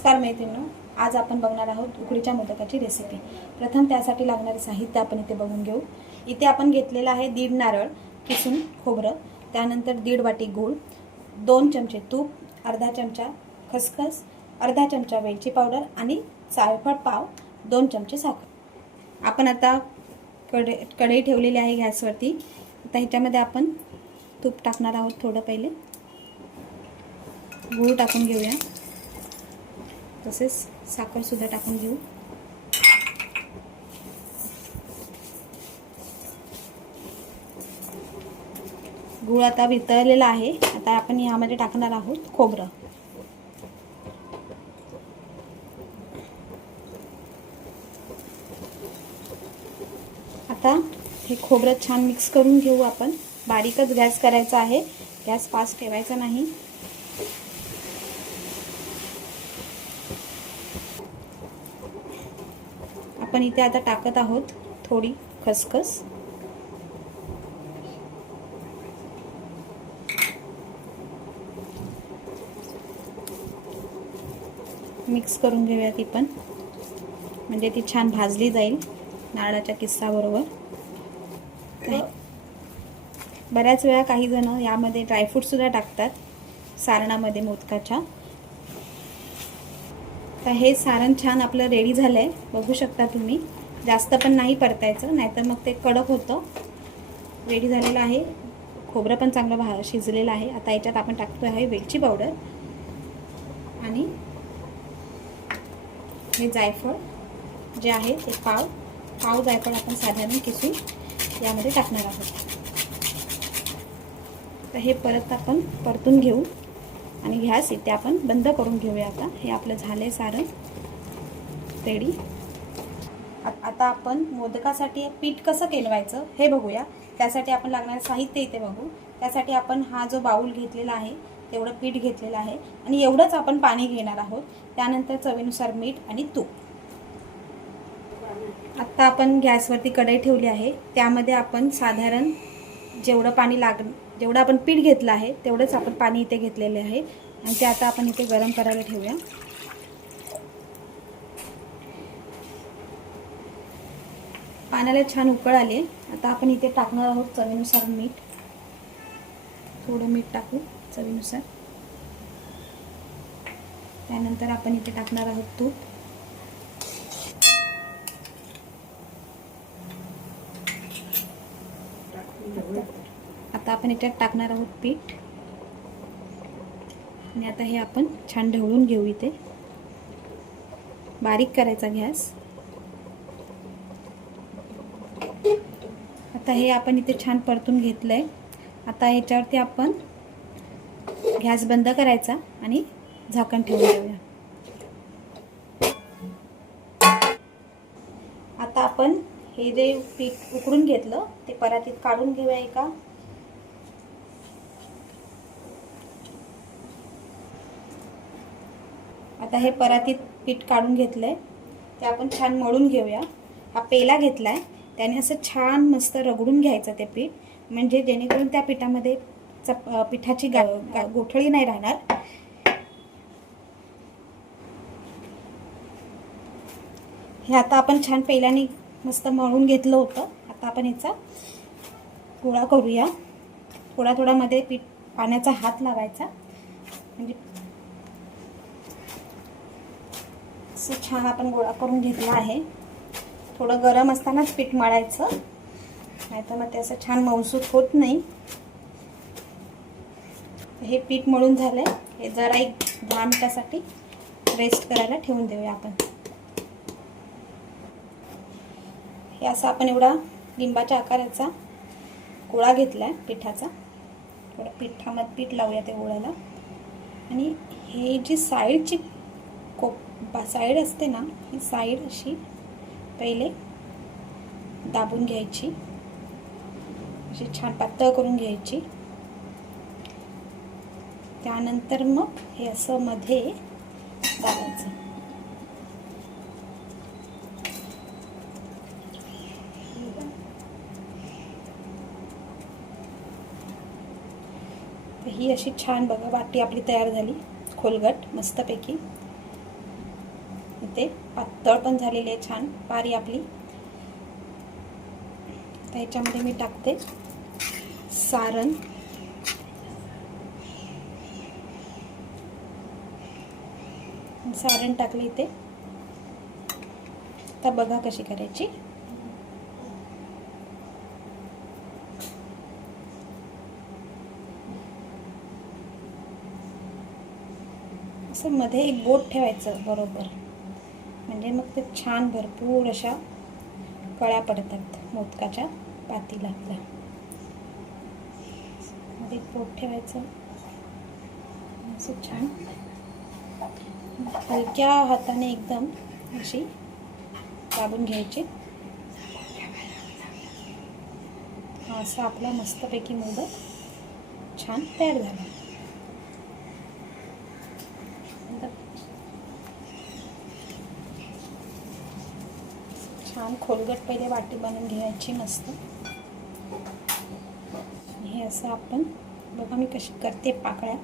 नमस्कार मैत्रिणींनो, आज आपण बघणार आहोत उकडीच्या मोदकाची रेसिपी। प्रथम त्यासाठी लागणारे साहित्य आपण इथे बघून घेऊ। इथे आपण घेतलेला आहे 1.5 नारळ किसून खोबरं, त्यानंतर 1.5 वाटी गूळ, 2 चमचे तूप, अर्धा चमचा खसखस, अर्धा चमचा वेलची पावडर आणि जायफळ पाव, 2 चमचे साखर। आपण आता कढई ठेवलेली आहे गॅसवरती। आता ह्याच्यामध्ये आपण तूप टाकणार आहोत। थोडं पहिले गूळ टाकून घेऊया, तसेच साखर सुद्धा टाकून घेऊ। गूळ आता वितळलेला आहे। आता आपण यामध्ये टाकणार आहोत खोबरं। आता हे खोबरं छान मिक्स करून घेऊ आपण। बारीकच गॅस करायचा आहे, गॅस फास्ट ठेवायचा नाही। आपण इथे आता टाकत आहोत थोडी खसखस, मिक्स करून घेऊया ती पण, म्हणजे ती छान भाजली जाईल नारळाच्या किस्साबरोबर। बऱ्याच वेळा काही जण यामध्ये ड्रायफ्रूट सुद्धा टाकतात सारणामध्ये मोदकाच्या। तर हे सारण छान आपलं रेडी झालंय, बघू शकता तुम्ही। जास्त पण नाही परतायचं, नाहीतर मग ते कडक होतं। रेडी झालेलं आहे, खोबरं पण चांगलं शिजलेलं आहे। आता याच्यात आपण टाकतो आहे वेलची पावडर आणि हे जायफळ जे आहे ते पाव जायफळ आपण साधारण किसून यामध्ये टाकणार आहोत। तर हे परत आपण परतून घेऊ आणि गॅस इथे आपण बंद करून घेऊया। आता हे आपलं झालंय सारण रेडी। आता आपण मोदकासाठी पीठ कसं केलवायचं हे बघूया। त्यासाठी आपण लागणारे साहित्य इथे बघू। त्यासाठी आपण हा जो बाउल घेतलेला आहे तेवढं पीठ घेतलेलं आहे आणि एवढंच आपण पाणी घेणार आहोत। त्यानंतर चवीनुसार मीठ आणि तूप। आता आपण गॅसवरती कढई ठेवली आहे, त्यामध्ये आपण साधारण जेवढं आपण पीठ घेतलं आहे तेवढंच आपण पाणी इथे घेतलेले आहे आणि ते आता आपण इथे गरम करायला ठेवूया। पाण्याला छान उकळ आली। आता आपण इथे टाकणार आहोत चवीनुसार मीठ, थोडं मीठ टाकू चवीनुसार। त्यानंतर आपण इथे टाकणार आहोत तूप। आता आपण इथे टाकणार आहोत पीठ आणि आता हे आपण छान ढवळून घेऊ। इथे बारीक करायचा गॅस। आता हे आपण इथे छान परतून घेतलंय। आता याच्यावरती आपण गॅस बंद करायचा आणि झाकण ठेवून देऊया। आता आपण हे जे पीठ उकडून घेतलं ते परातीत काढून घेऊया एका। आता हे परातीत पीठ काढून घेतलंय, ते आपण छान मळून घेऊया। हा पेला घेतलाय, त्याने असं छान मस्त रगडून घ्यायचं ते पीठ, म्हणजे जेणेकरून त्या पिठामध्ये पिठाची गोठळी नाही राहणार। हे आता आपण छान पेल्याने मस्त मळून घेतलं होतं। आता आपण याचा गोळा करूया। थोडा थोडा मध्ये पाण्याचा हात लावायचा, म्हणजे असं छान आपण गोळा करून घेतला आहे। थोडं गरम असतानाच पीठ मळायचं, नाहीतर मग ते असं छान मऊसूत होत नाही। हे पीठ मळून झालंय, हे जरा 10 मिनिटासाठी रेस्ट करायला ठेवून देऊया आपण। हे असं आपण एवढा लिंबाच्या आकाराचा गोळा घेतलाय पिठाचा। थोडं पीठ लावूया त्या गोळ्याला आणि हे जी साईडची साईड असते ना, ही साईड अशी पहिले दाबून घ्यायची, अशी छान पातळ करून घ्यायची। त्यानंतर मग हे असं मध्ये दाबायचं। ही अशी छान बघा वाटी आपली तयार झाली, खोलगट मस्तपैकी। इथे पातळ पण झालेली आहे छान पारी आपली. तर ह्याच्यामध्ये मी टाकते सारण. सारण टाकले इथे. आता बघा कशी करायची. असं मध्ये एक बोट ठेवायचं बरोबर, म्हणजे मग ते छान भरपूर अशा कळ्या पडतात मोदकाच्या पातीला. आपल्या मध्ये एक बोट ठेवायचं असं छान हलक्या हाताने एकदम अशी दाबून घ्यायची. असा आपला मस्तपैकी मोदक छान तयार झाला. छान खोलगट पहिले वाटी बनवून घ्यायची मस्त. हे असं आपण बघा मी कशी करते पाकळ्या.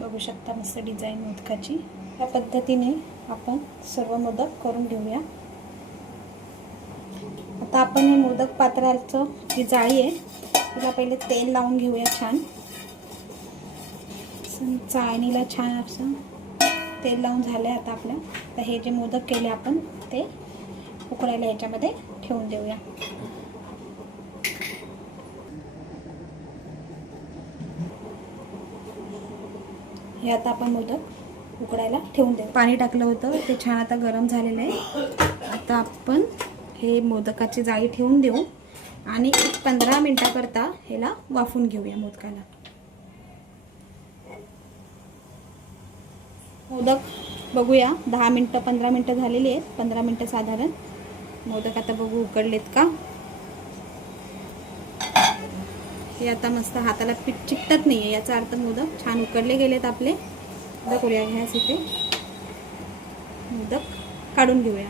बघू शकता मस्त डिझाईन मोदकाची. या पद्धतीने आपण सर्व मोदक करून घेऊया. आता आपण हे मोदक पात्राचं जी जाळी आहे तिला पहिले तेल लावून घेऊया छान. चाळणीला छान असं तेल लावून झालं आता आपल्या. तर हे जे मोदक केले आपण ते उकळायला याच्यामध्ये ठेवून देऊया. हे आता आपण मोदक उकळायला ठेवून देऊ. पाणी टाकलं होतं ते छान आता गरम झालेलं आहे. आता आपण हे मोदकाची जाळी ठेवून देऊ आणि 15 मिनिटाकरता ह्याला वाफून घेऊया मोदकाला. मोदक बघूया 10 मिनिटं 15 मिनिटं झालेली आहेत. 15 मिनिटं साधारण. मोदक आता बघू उकडलेत का. हे आता मस्त हाताला पीठ चिकटत नाही आहे याचा अर्थ मोदक छान उकडले गेलेत आपले. मोदक उड्या घ्यायचे इथे मोदक काढून घेऊया.